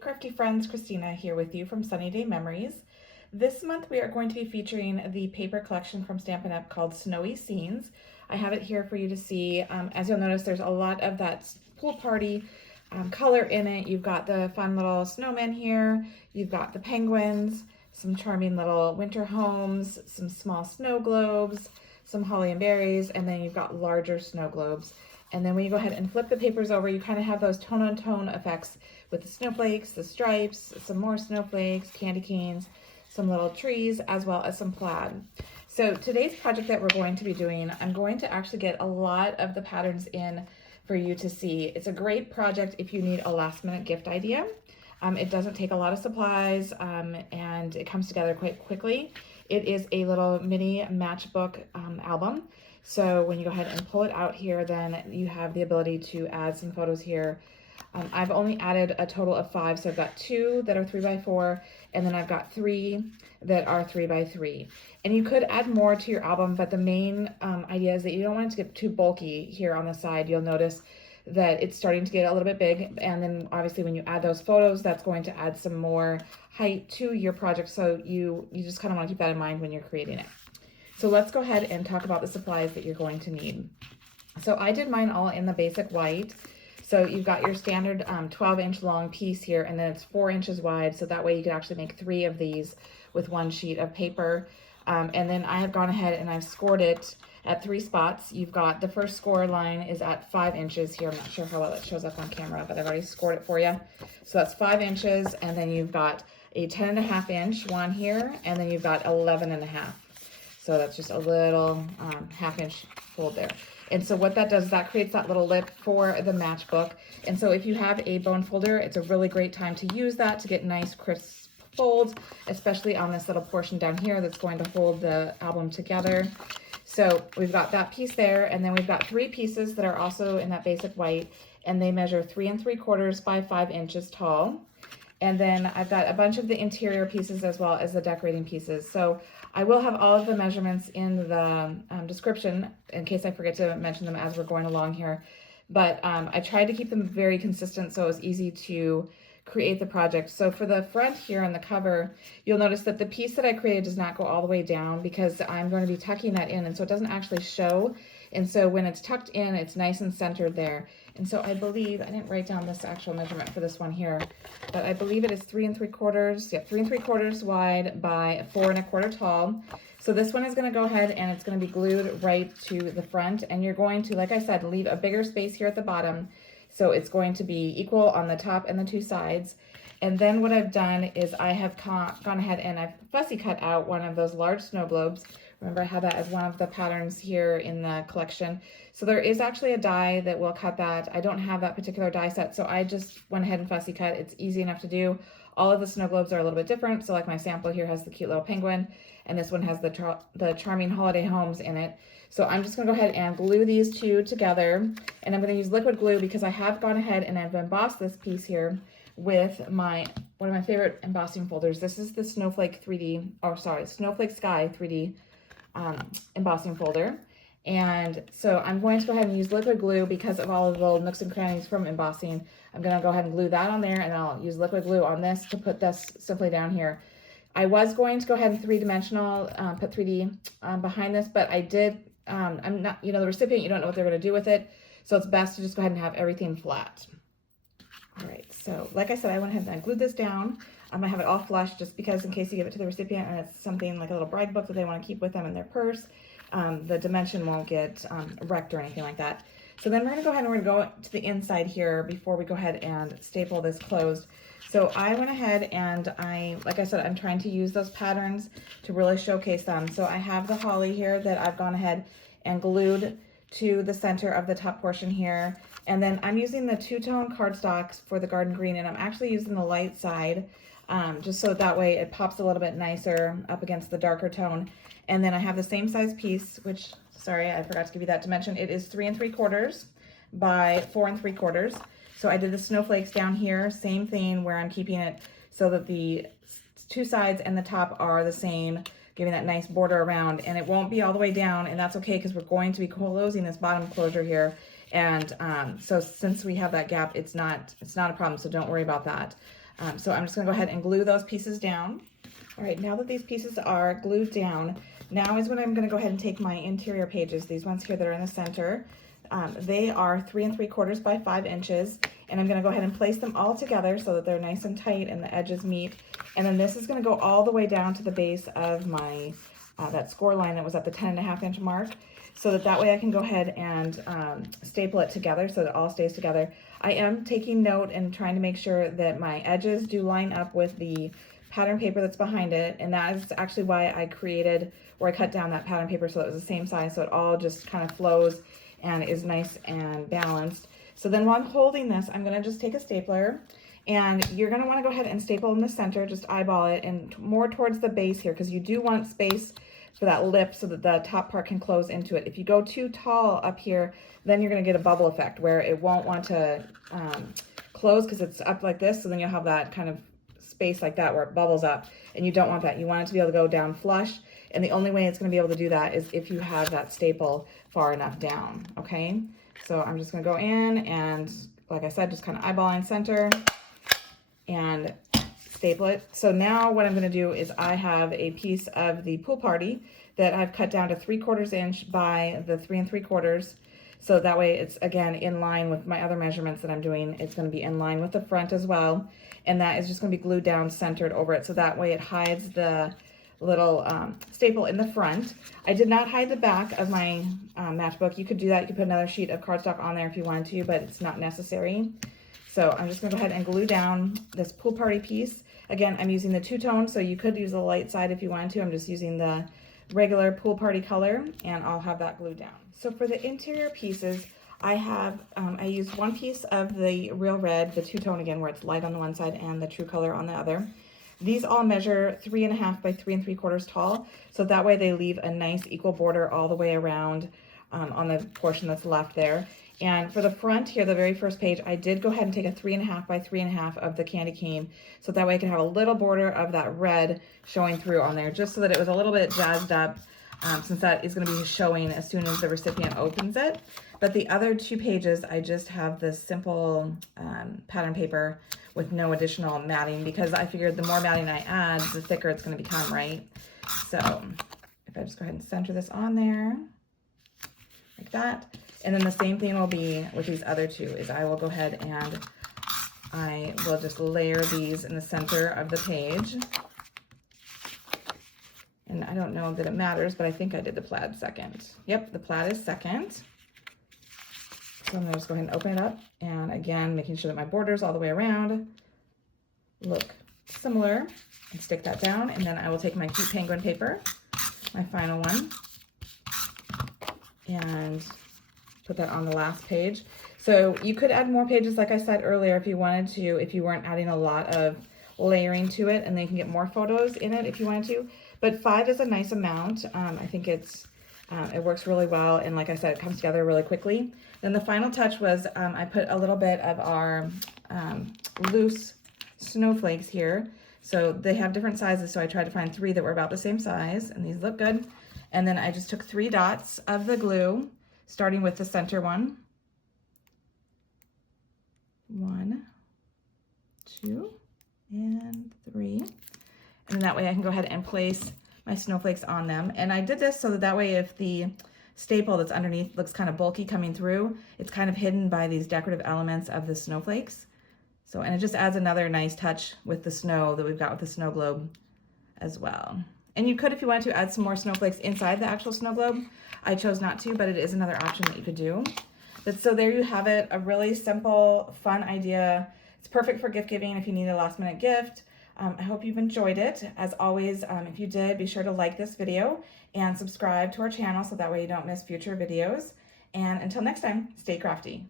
crafty friends, Christina here with you from Sunny Day Memories. This month we are going to be featuring the paper collection from Stampin' Up! Called Snowy Scenes. I have it here for you to see. As you'll notice, there's a lot of that pool party color in it. You've got the fun little snowmen here, you've got the penguins, some charming little winter homes, some small snow globes, some holly and berries, and then you've got larger snow globes. And then when you go ahead and flip the papers over, you kind of have those tone-on-tone effects with the snowflakes, the stripes, some more snowflakes, candy canes, some little trees, as well as some plaid. So today's project that we're going to be doing, I'm going to actually get a lot of the patterns in for you to see. It's a great project if you need a last-minute gift idea. It doesn't take a lot of supplies, and it comes together quite quickly. It is a little mini matchbook album. So when you go ahead and pull it out here, then you have the ability to add some photos here. I've only added a total of 5, so I've got 2 that are 3x4, and then I've got 3 that are 3x3. And you could add more to your album, but the main idea is that you don't want it to get too bulky here on the side. You'll notice that it's starting to get a little bit big, and then obviously when you add those photos, that's going to add some more height to your project, so you just kind of want to keep that in mind when you're creating it. So let's go ahead and talk about the supplies that you're going to need. So I did mine all in the basic white. So you've got your standard 12-inch long piece here, and then it's 4 inches wide, so that way you could actually make 3 of these with 1 sheet of paper. And then I have gone ahead and I've scored it at 3 spots. You've got the first score line is at 5 inches here. I'm not sure how well it shows up on camera, but I've already scored it for you. So that's 5 inches, and then you've got a 10.5 inch one here, and then you've got 11.5. So that's just a little half-inch fold there. And so what that does is that creates that little lip for the matchbook. And so if you have a bone folder, it's a really great time to use that to get nice crisp folds, especially on this little portion down here that's going to hold the album together. So we've got that piece there, and then we've got 3 pieces that are also in that basic white, and they measure 3 3/4 by 5 inches tall. And then I've got a bunch of the interior pieces as well as the decorating pieces. So I will have all of the measurements in the description in case I forget to mention them as we're going along here. But I tried to keep them very consistent so it was easy to create the project. So for the front here on the cover, you'll notice that the piece that I created does not go all the way down because I'm going to be tucking that in, and so it doesn't actually show. And so when it's tucked in, it's nice and centered there. And so I believe, I didn't write down this actual measurement for this one here, but I believe it is 3 3/4, yep, 3 3/4 wide by 4 1/4 tall. So this one is going to go ahead and it's going to be glued right to the front, and you're going to, like I said, leave a bigger space here at the bottom. So it's going to be equal on the top and the 2 sides. And then what I've done is I have gone ahead and I've fussy cut out one of those large snow globes. Remember, I have that as one of the patterns here in the collection. So there is actually a die that will cut that. I don't have that particular die set, so I just went ahead and fussy cut. It's easy enough to do. All of the snow globes are a little bit different. So like my sample here has the cute little penguin, and this one has the charming holiday homes in it. So I'm just gonna go ahead and glue these 2 together, and I'm gonna use liquid glue because I have gone ahead and I've embossed this piece here with one of my favorite embossing folders. This is the Snowflake 3D, or sorry, Snowflake Sky 3D embossing folder. And so I'm going to go ahead and use liquid glue because of all of the little nooks and crannies from embossing. I'm gonna go ahead and glue that on there, and I'll use liquid glue on this to put this simply down here. I was going to go ahead and 3-dimensional, put 3D behind this, but I did, I'm not, the recipient, you don't know what they're gonna do with it. So it's best to just go ahead and have everything flat. All right, so like I said, I went ahead and I glued this down. I'm gonna have it all flush just because in case you give it to the recipient and it's something like a little bride book that they wanna keep with them in their purse, the dimension won't get wrecked or anything like that. So then we're gonna go ahead and we're gonna go to the inside here before we go ahead and staple this closed. So I went ahead and like I said, I'm trying to use those patterns to really showcase them. So I have the holly here that I've gone ahead and glued to the center of the top portion here. And then I'm using the 2-tone cardstock for the garden green, and I'm actually using the light side just so that way it pops a little bit nicer up against the darker tone. And then I have the same size piece, which, sorry, I forgot to give you that dimension. It is 3 3/4 by 4 3/4. So I did the snowflakes down here, same thing where I'm keeping it so that the 2 sides and the top are the same, giving that nice border around, and it won't be all the way down, and that's okay because we're going to be closing this bottom closure here. And so since we have that gap, it's not a problem, so don't worry about that. So I'm just gonna go ahead and glue those pieces down. All right, now that these pieces are glued down, now is when I'm gonna go ahead and take my interior pages, these ones here that are in the center. They are 3 3/4 by 5 inches, and I'm gonna go ahead and place them all together so that they're nice and tight and the edges meet. And then this is gonna go all the way down to the base of my, that score line that was at the 10.5 inch mark, so that way I can go ahead and staple it together so that it all stays together. I am taking note and trying to make sure that my edges do line up with the pattern paper that's behind it, and that is actually why I created, or I cut down that pattern paper so it was the same size, so it all just kind of flows and is nice and balanced. So then while I'm holding this, I'm gonna just take a stapler, and you're gonna wanna go ahead and staple in the center, just eyeball it, and more towards the base here, because you do want space for that lip so that the top part can close into it. If you go too tall up here, then you're gonna get a bubble effect where it won't want to close because it's up like this, so then you'll have that kind of space like that where it bubbles up, and you don't want that. You want it to be able to go down flush, and the only way it's going to be able to do that is if you have that staple far enough down, okay? So I'm just going to go in and, like I said, just kind of eyeballing center and staple it. So now what I'm going to do is I have a piece of the pool party that I've cut down to 3/4 inch by the 3 3/4. So that way it's, again, in line with my other measurements that I'm doing. It's going to be in line with the front as well. And that is just going to be glued down centered over it. So that way it hides the little staple in the front. I did not hide the back of my matchbook. You could do that. You could put another sheet of cardstock on there if you wanted to, but it's not necessary. So I'm just going to go ahead and glue down this pool party piece. Again, I'm using the two-tone, so you could use the light side if you wanted to. I'm just using the regular pool party color, and I'll have that glued down. So for the interior pieces, I have, I used one piece of the Real Red, the two-tone again, where it's light on the one side and the true color on the other. These all measure 3.5 by 3 3/4 tall, so that way they leave a nice equal border all the way around on the portion that's left there. And for the front here, the very first page, I did go ahead and take a 3.5 by 3.5 of the candy cane, so that way I can have a little border of that red showing through on there, just so that it was a little bit jazzed up, since that is going to be showing as soon as the recipient opens it. But the other 2 pages, I just have this simple pattern paper with no additional matting, because I figured the more matting I add, the thicker it's going to become, right? So if I just go ahead and center this on there, like that. And then the same thing will be with these other 2, is I will go ahead and I will just layer these in the center of the page. And I don't know that it matters, but I think I did the plaid second. Yep, the plaid is second. So I'm gonna just go ahead and open it up. And again, making sure that my borders all the way around look similar, and stick that down. And then I will take my cute penguin paper, my final one, and put that on the last page. So you could add more pages, like I said earlier, if you wanted to, if you weren't adding a lot of layering to it, and then you can get more photos in it if you wanted to. But 5 is a nice amount. I think it works really well, and like I said, it comes together really quickly. Then the final touch was I put a little bit of our loose snowflakes here. So they have different sizes, so I tried to find 3 that were about the same size, and these look good. And then I just took 3 dots of the glue, starting with the center one. 1, 2, and 3. And that way I can go ahead and place my snowflakes on them. And I did this so that way if the staple that's underneath looks kind of bulky coming through, it's kind of hidden by these decorative elements of the snowflakes. So, and it just adds another nice touch with the snow that we've got with the snow globe as well. And you could, if you wanted to, add some more snowflakes inside the actual snow globe. I chose not to, but it is another option that you could do. But so there you have it, a really simple, fun idea. It's perfect for gift giving if you need a last minute gift. I hope you've enjoyed it. As always, if you did, be sure to like this video and subscribe to our channel so that way you don't miss future videos. And until next time, stay crafty.